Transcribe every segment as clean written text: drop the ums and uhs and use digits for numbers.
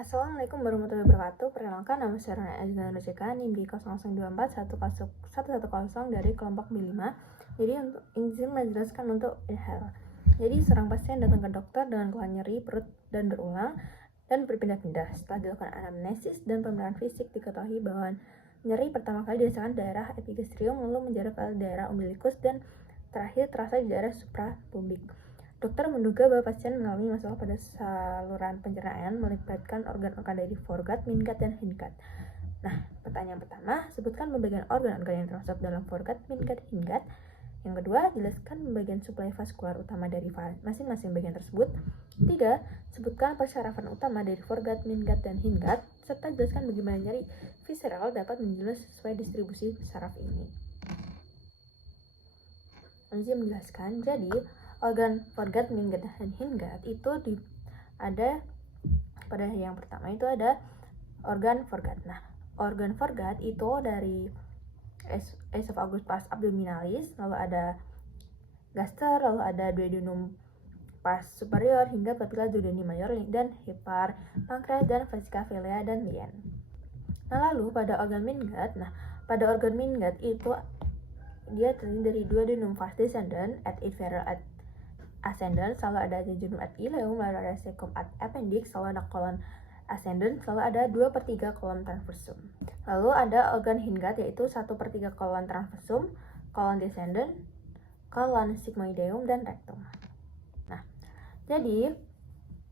Assalamualaikum warahmatullahi wabarakatuh. Perkenalkan, nama saya Rona Azna Nusika, NIM di 00241110 dari kelompok B5. Jadi untuk izin menjelaskan untuk inhale. Jadi seorang pasien datang ke dokter dengan keluhan nyeri perut dan berulang dan berpindah-pindah. Setelah dilakukan anamnesis dan pemeriksaan fisik, diketahui bahwa nyeri pertama kali dirasakan daerah epigastrium, lalu menjalar ke daerah umbilikus, dan terakhir terasa di daerah suprapubic. Dokter menduga bahwa pasien mengalami masalah pada saluran pencernaan melibatkan organ-organ dari foregut, midgut, dan hindgut. Nah, pertanyaan pertama, sebutkan pembagian organ-organ yang termasuk dalam foregut, midgut, hindgut. Yang kedua, jelaskan pembagian suplai vaskular utama dari masing-masing bagian tersebut. 3. Sebutkan persyarafan utama dari foregut, midgut, dan hindgut, serta jelaskan bagaimana nyeri visceral dapat menjelas sesuai distribusi saraf ini. Izin menjelaskan, jadi organ foregut, midgut, dan hindgut itu ada pada yang pertama itu ada organ foregut. Nah, organ foregut itu dari esophagus pars abdominalis, lalu ada gaster, lalu ada duodenum pars superior hingga papilla duodeni major dan hepar, pankreas, dan vesica vilea dan lien. Nah, lalu pada organ midgut, itu dia terdiri dari duodenum pars descendens at inferior at ascendens, selalu ada jejunum at ileum, lalu ada cecum at appendix, selalu ada colon ascendens, selalu ada 2/3 colon transversum. Lalu ada organ hindgut, yaitu 1/3 colon transversum, colon descendens, colon sigmoideum, dan rectum. Nah, jadi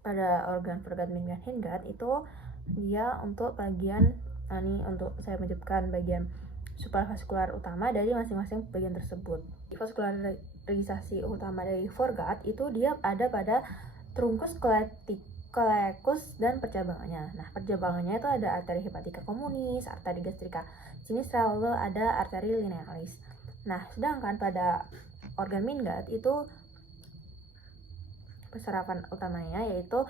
pada organ foregut, midgut, hindgut itu dia untuk bagian ini untuk saya menyebutkan bagian supravaskular utama dari masing-masing bagian tersebut. Vaskularisasi utama dari foregut itu dia ada pada trunkus coelicus dan percabangannya. Nah, percabangannya itu ada arteri hepatica communis, arteri gastrica sinistra, lalu ada arteri linearis. Nah, sedangkan pada organ midgut itu persarafan utamanya yaitu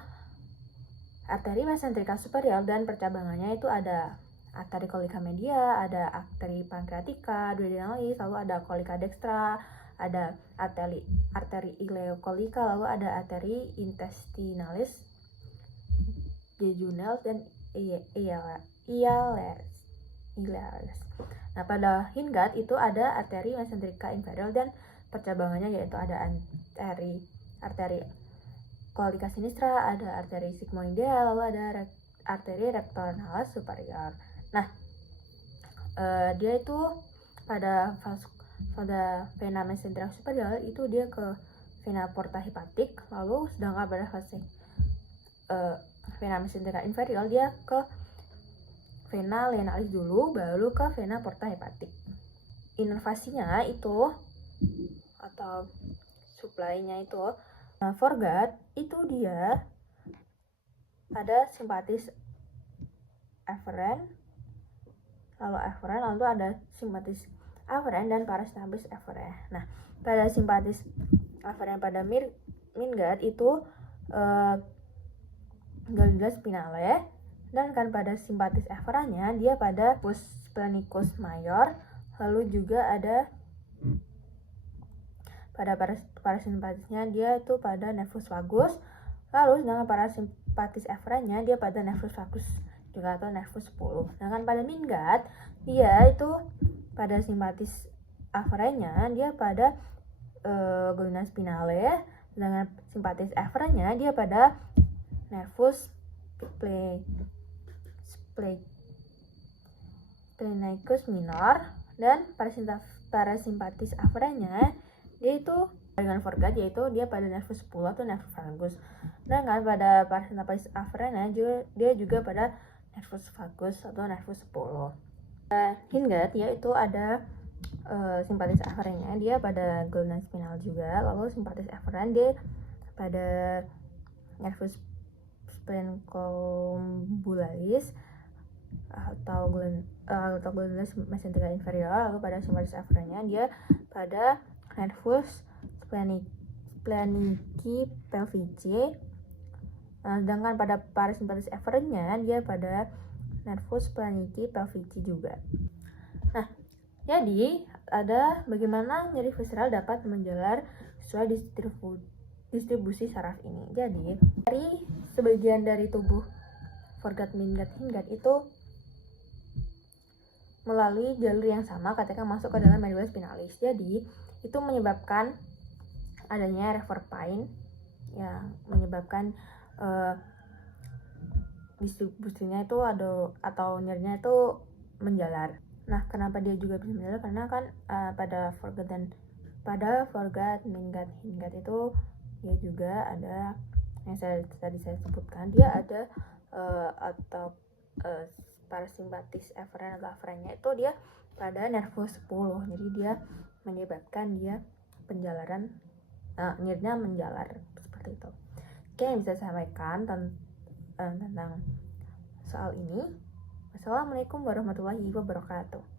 arteri mesenterika superior, dan percabangannya itu ada arteri colica media, ada arteri pancreatica duodenalis, lalu ada colica dextra, ada arteri ileocolica, lalu ada arteri intestinalis, jejunal, dan ilealis. Nah, pada hindgut itu ada arteri mesenterika inferior dan percabangannya yaitu ada arteri colica sinistra, ada arteri sigmoidea, lalu ada arteri rectornalis superior. Nah, dia itu pada vena mesenterica superior itu dia ke vena porta hepatic, lalu sedangkan pada fase vena mesenterica inferior dia ke vena lienalis dulu, baru ke vena porta hepatic. Inervasinya itu atau suplainya itu foregut itu dia ada simpatis efferent, lalu ada simpatis afferent dan parasimpatis efferent. Nah, pada simpatis afferent pada midgut itu glandula spinale, dan kan pada simpatis efferentnya dia pada pus splenicus major, lalu juga ada pada parasimpatisnya dia itu pada nervus vagus, lalu sedangkan parasimpatis efferentnya dia pada nervus vagus juga atau nervus 10. Sedangkan pada midgut dia itu pada simpatis afferentnya dia pada glandula spinale, sedangkan simpatis efferentnya dia pada nervus splenicus minor, dan parasimpatis afferentnya dia itu dengan foregut yaitu dia pada nervus 10 atau nervus vagus. Dan kan pada parasimpatis afferentnya dia juga pada nervus vagus atau nervus 10. Hindgut yaitu ada simpatis afferentnya dia pada glandula spinal juga, lalu simpatis efferent dia pada nervus splenocombularis atau glandula mesenterica inferior, lalu pada simpatis efferentnya dia pada nervus splenici pelvici. Sedangkan pada parasimpatis efferentnya dia pada nervus splenici pelvici juga. Nah, jadi ada bagaimana nyeri visceral dapat menjalar sesuai distribusi saraf ini. Jadi dari sebagian dari tubuh Forgot-Minggat Hinggat itu melalui jalur yang sama ketika masuk ke dalam medulla spinalis. Jadi itu menyebabkan adanya reverpine yang menyebabkan distribusinya itu atau nyerinya itu menjalar. Nah, kenapa dia juga bisa menjalar? Karena kan pada Forgot-Minggat Hinggat itu dia juga ada yang tadi saya sebutkan, dia ada atau parasimpatis efferent atau afferentnya itu dia pada nervus 10. Jadi dia menyebabkan dia penjalaran nyerinya menjalar seperti itu. Oke, yang bisa saya sampaikan tentang soal ini. Wassalamualaikum warahmatullahi wabarakatuh.